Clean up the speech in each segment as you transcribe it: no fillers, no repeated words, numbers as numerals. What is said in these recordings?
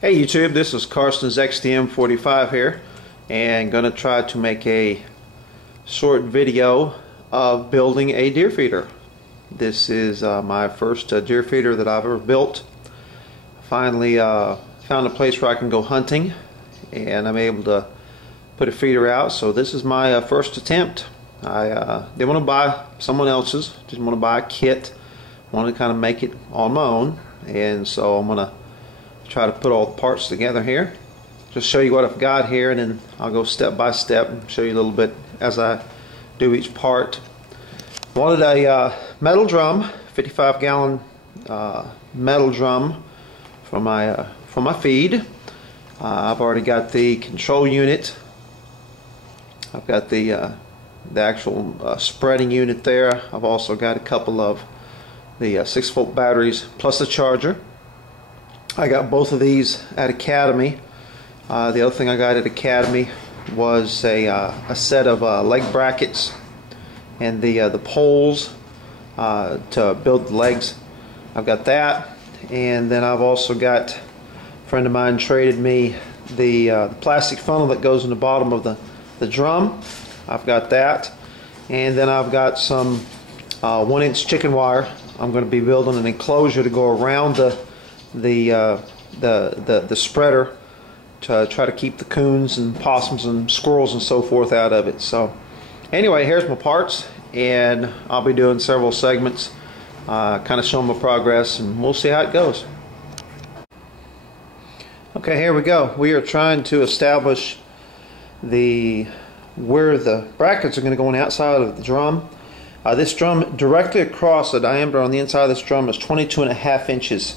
Hey YouTube, this is Carson's XTM45 here, and going to try to make a short video of building a deer feeder. This is my first deer feeder that I've ever built. Finally found a place where I can go hunting, and I'm able to put a feeder out. So this is my first attempt. I didn't want to buy someone else's, just want to buy a kit. Want to kind of make it on my own, and so I'm going to try to put all the parts together here. Just show you what I've got here, and then I'll go step by step and show you a little bit as I do each part. Wanted a metal drum, 55-gallon metal drum for my feed. I've already got the control unit. I've got the actual spreading unit there. I've also got a couple of the 6-volt batteries plus a charger. I got both of these at Academy. The other thing I got at Academy was a set of leg brackets and the poles to build the legs. I've got that, and then I've also got, a friend of mine traded me the plastic funnel that goes in the bottom of the drum. I've got that, and then I've got some 1-inch chicken wire. I'm going to be building an enclosure to go around the spreader to try to keep the coons and possums and squirrels and so forth out of it. So anyway, here's my parts, and I'll be doing several segments kind of showing my progress, and we'll see how it goes. Okay, here we go. We are trying to establish where the brackets are going to go on the outside of the drum. This drum, directly across, the diameter on the inside of this drum is 22.5 inches.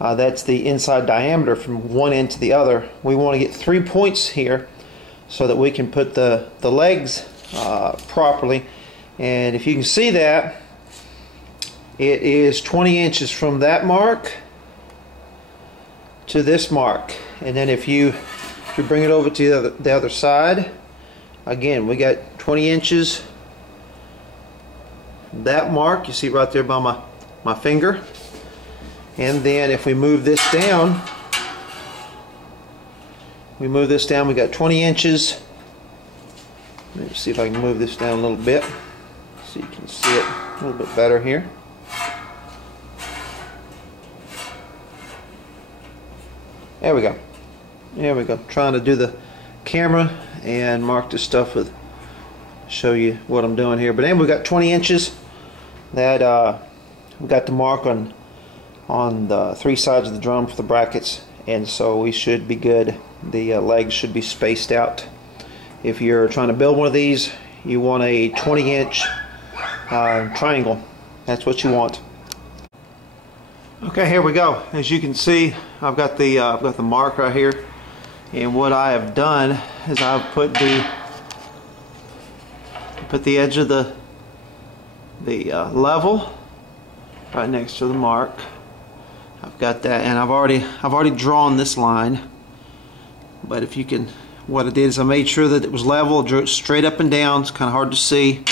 That's the inside diameter from one end to the other. We want to get 3 points here so that we can put the legs properly. And if you can see that, it is 20 inches from that mark to this mark. And then if you bring it over to the other side, again, we got 20 inches. That mark, you see right there by my finger. And then if we move this down, we got 20 inches. Let me see if I can move this down a little bit so you can see it a little bit better here. There we go. There we go. Trying to do the camera and mark this stuff with, show you what I'm doing here. But anyway, we've got 20 inches that we got the mark on the 3 sides of the drum for the brackets, and so we should be good. The legs should be spaced out. If you're trying to build one of these, you want a 20-inch triangle. That's what you want. Okay, here we go. As you can see, I've got the mark right here, and what I have done is I've put the edge of the level right next to the mark. I've got that, and I've already drawn this line. But if you can, what I did is I made sure that it was level, drew it straight up and down. It's kind of hard to see.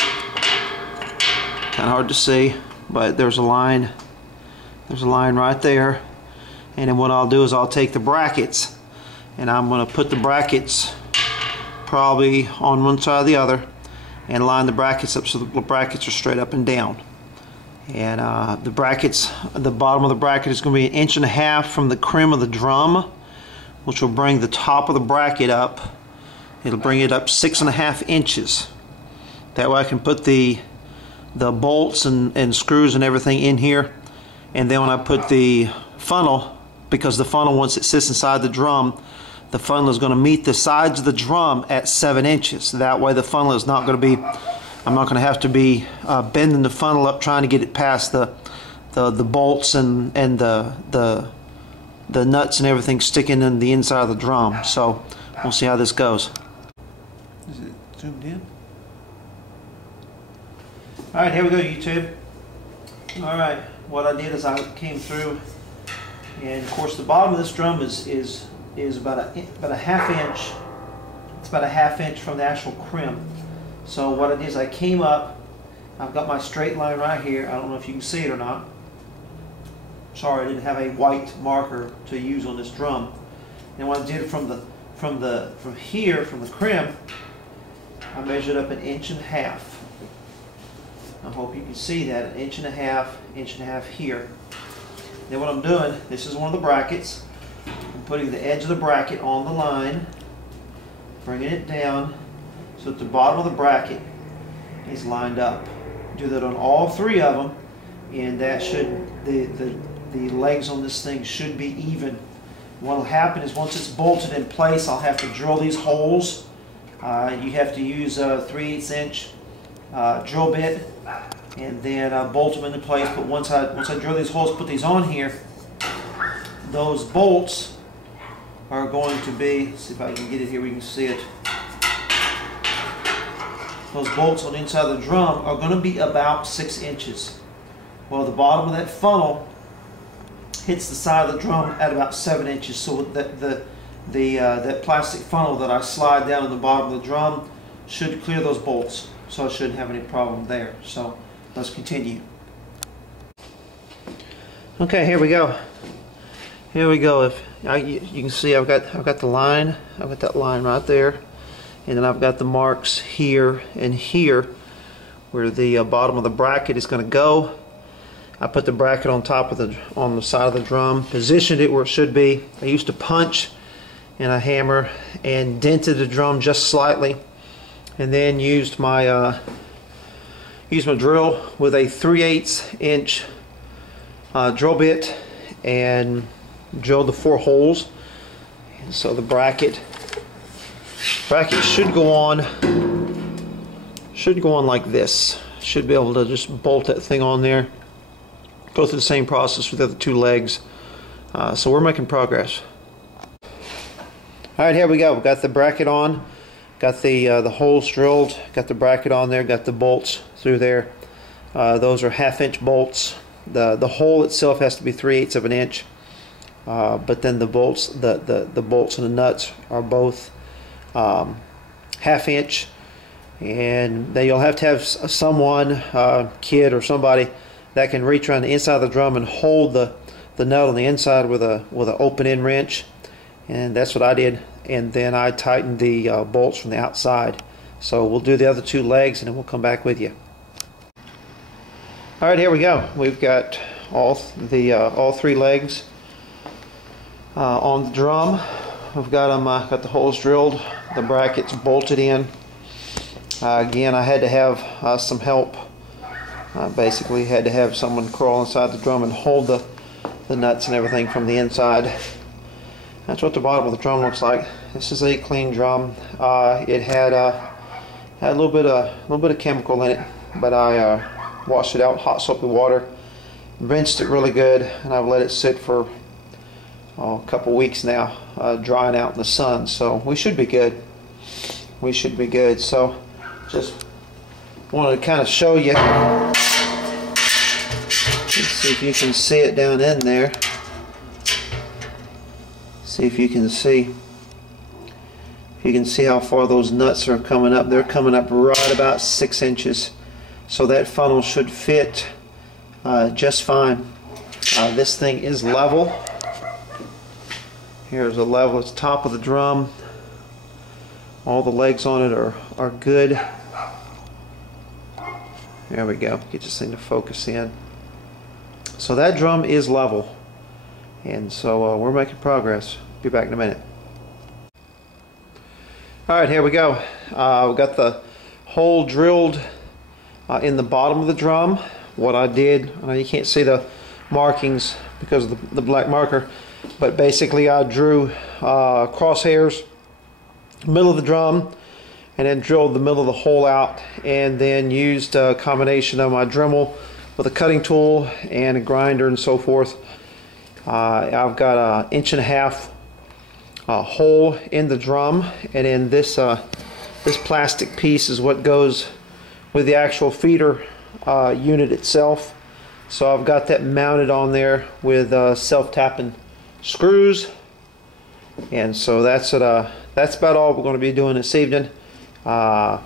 But there's a line. There's a line right there. And then what I'll do is I'll take the brackets, and I'm going to put the brackets probably on one side or the other, and line the brackets up so the brackets are straight up and down. And the brackets, the bottom of the bracket is going to be 1.5 inches from the crim of the drum, which will bring the top of the bracket up. It'll bring it up 6.5 inches. That way I can put the bolts and screws and everything in here. And then when I put the funnel, because the funnel, once it sits inside the drum, the funnel is going to meet the sides of the drum at 7 inches. That way the funnel is not going to be, I'm not going to have to be bending the funnel up trying to get it past the bolts and the nuts and everything sticking in the inside of the drum. So we'll see how this goes. Is it zoomed in? Alright, here we go, YouTube. Alright, what I did is I came through, and of course the bottom of this drum is about a half inch. It's about a half inch from the actual crim. So what I did is I came up, I've got my straight line right here. I don't know if you can see it or not. Sorry, I didn't have a white marker to use on this drum. And what I did from here, from the crim, I measured up 1.5 inches. I hope you can see that, 1.5 inches here. Then what I'm doing, this is one of the brackets. I'm putting the edge of the bracket on the line, bringing it down so that the bottom of the bracket is lined up. Do that on all 3 of them, and that should, the legs on this thing should be even. What will happen is once it's bolted in place, I'll have to drill these holes. You have to use a 3/8 inch drill bit, and then bolt them into place. But once I drill these holes, put these on here, those bolts are going to be, let's see if I can get it here, we can see it. Those bolts on the inside of the drum are going to be about 6 inches. Well, the bottom of that funnel hits the side of the drum at about 7 inches. So that plastic funnel that I slide down in the bottom of the drum should clear those bolts. So I shouldn't have any problem there. So let's continue. Okay, here we go. Here we go. You can see I've got the line. I've got that line right there, and then I've got the marks here and here where the bottom of the bracket is going to go. I put the bracket on top of on the side of the drum, positioned it where it should be. I used to punch and a hammer and dented the drum just slightly, and then used my drill with a 3/8 inch drill bit and drilled the 4 holes. And so the bracket should go on like this. Should be able to just bolt that thing on there. Go through the same process with the other 2 legs. So we're making progress. Alright, here we go. We've got the bracket on, got the holes drilled, got the bracket on there, got the bolts through there. Those are 1/2 inch bolts. The hole itself has to be 3/8 of an inch, but then the bolts, the bolts and the nuts are both 1/2 inch, and then you'll have to have someone, kid or somebody, that can reach around the inside of the drum and hold the nut on the inside with a open end wrench, and that's what I did. And then I tightened the bolts from the outside. So we'll do the other 2 legs, and then we'll come back with you. All right, here we go. We've got all 3 legs on the drum. We've got them. Got the holes drilled, the brackets bolted in. Again, I had to have some help. Basically had to have someone crawl inside the drum and hold the nuts and everything from the inside. That's what the bottom of the drum looks like. This is a clean drum. It had a little bit of chemical in it, but I washed it out with hot soapy water, rinsed it really good, and I've let it sit for a couple weeks now, drying out in the sun. So we should be good. We should be good. So just wanted to kind of show you. Let's see if you can see it down in there. See if you can see. If you can see how far those nuts are coming up. They're coming up right about 6 inches. So that funnel should fit just fine. This thing is level. Here's a level. It's top of the drum. All the legs on it are good. There we go. Get this thing to focus in. So that drum is level, and so we're making progress. Be back in a minute. Alright, here we go. We've got the hole drilled in the bottom of the drum. What I did, I know you can't see the markings because of the black marker, but basically I drew crosshairs middle of the drum, and then drilled the middle of the hole out, and then used a combination of my Dremel with a cutting tool and a grinder and so forth. I've got 1.5 inch hole in the drum, and then this plastic piece is what goes with the actual feeder unit itself. So I've got that mounted on there with self-tapping screws, and so that's about all we're going to be doing this evening. I'll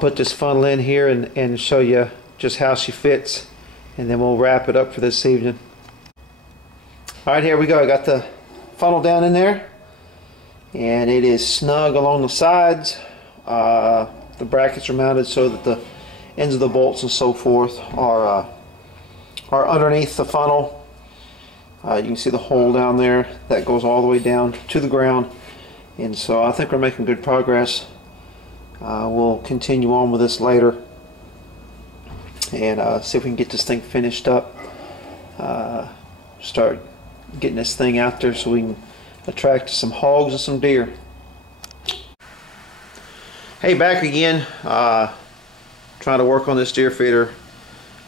put this funnel in here and show you just how she fits, and then we'll wrap it up for this evening. Alright, here we go. I got the funnel down in there, and it is snug along the sides. The brackets are mounted so that the ends of the bolts and so forth are underneath the funnel. You can see the hole down there that goes all the way down to the ground, and so I think we're making good progress. We'll continue on with this later and see if we can get this thing finished up. Start getting this thing out there so we can attract some hogs and some deer. Hey, back again. Trying to work on this deer feeder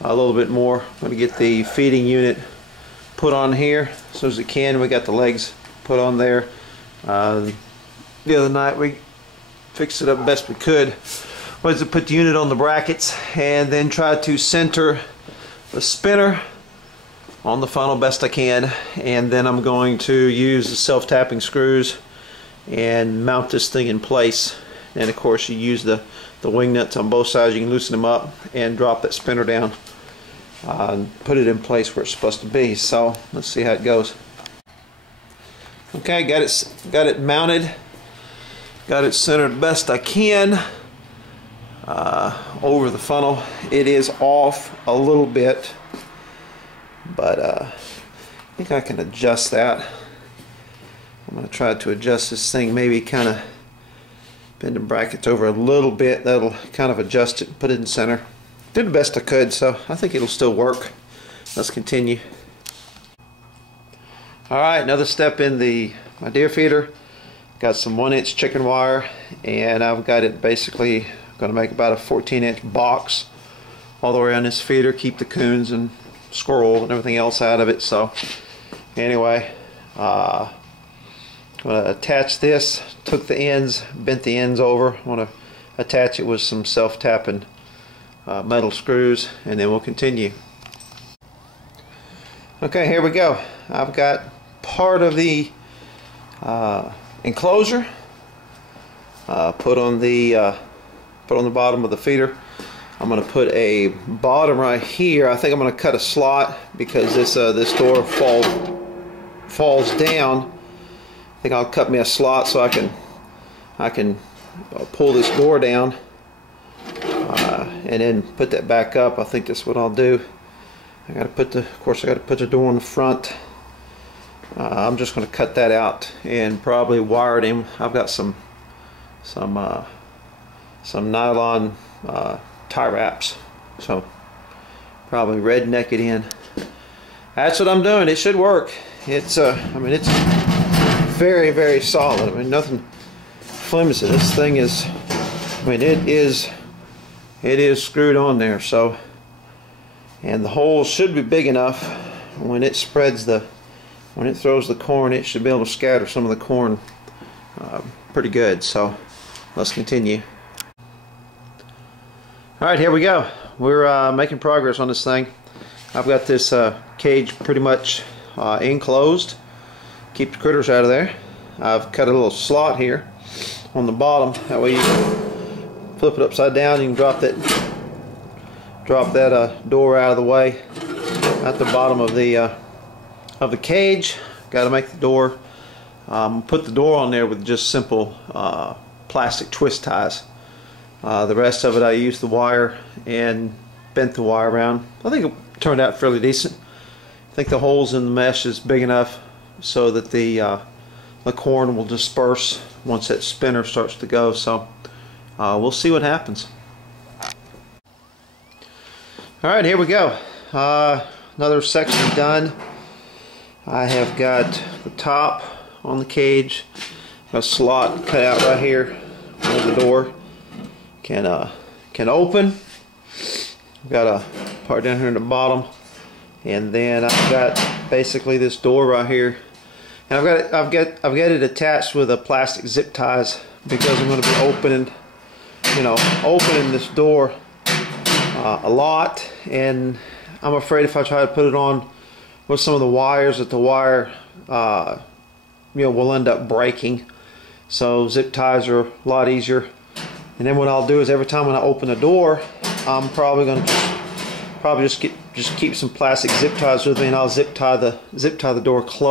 a little bit more. I'm going to get the feeding unit put on here as soon as it can. We got the legs put on there. The other night we fixed it up best we could. Was to put the unit on the brackets and then try to center the spinner on the funnel best I can, and then I'm going to use the self-tapping screws and mount this thing in place. And of course you use the wing nuts on both sides. You can loosen them up and drop that spinner down and put it in place where it's supposed to be. So let's see how it goes. Okay, got it mounted, got it centered best I can over the funnel. It is off a little bit, but I think I can adjust that. I'm going to try to adjust this thing, maybe kind of bend the brackets over a little bit. That'll kind of adjust it and put it in center. Did the best I could, so I think it'll still work. Let's continue. Alright, another step in my deer feeder. Got some 1-inch chicken wire, and I've got it basically going to make about a 14-inch box all the way around this feeder, keep the coons and squirrel and everything else out of it. So anyway, I'm going to attach this. Took the ends, bent the ends over. I want to attach it with some self-tapping metal screws, and then we'll continue. Okay, here we go. I've got part of the enclosure put on the bottom of the feeder. I'm going to put a bottom right here. I think I'm going to cut a slot because this door falls down. I think I'll cut me a slot so I can pull this door down and then put that back up. I think that's what I'll do. Of course I got to put the door on the front. I'm just going to cut that out and probably wire it in. I've got some nylon tie wraps, so probably redneck it in. That's what I'm doing. It should work. It's I mean, it's very, very solid. I mean, nothing flimsy. This thing is, I mean, it is screwed on there. So, and the hole should be big enough when it spreads when it throws the corn, it should be able to scatter some of the corn pretty good. So let's continue. Alright, here we go. We're making progress on this thing. I've got this cage pretty much enclosed. Keep the critters out of there. I've cut a little slot here on the bottom. That way you can flip it upside down. You can drop that door out of the way at the bottom of the cage. Got to make the door. Put the door on there with just simple plastic twist ties. The rest of it I used the wire and bent the wire around. I think it turned out fairly decent. I think the holes in the mesh is big enough so that the corn will disperse once that spinner starts to go. So we'll see what happens. Alright, here we go. Another section done. I have got the top on the cage, a slot cut out right here where the door can open. I've got a part down here in the bottom, and then I've got basically this door right here, and I've got it attached with a plastic zip ties because I'm going to be opening this door a lot, and I'm afraid if I try to put it on with some of the wires that the wire will end up breaking. So zip ties are a lot easier. And then what I'll do is every time when I open the door, I'm probably going to just keep some plastic zip ties with me, and I'll zip tie the door closed.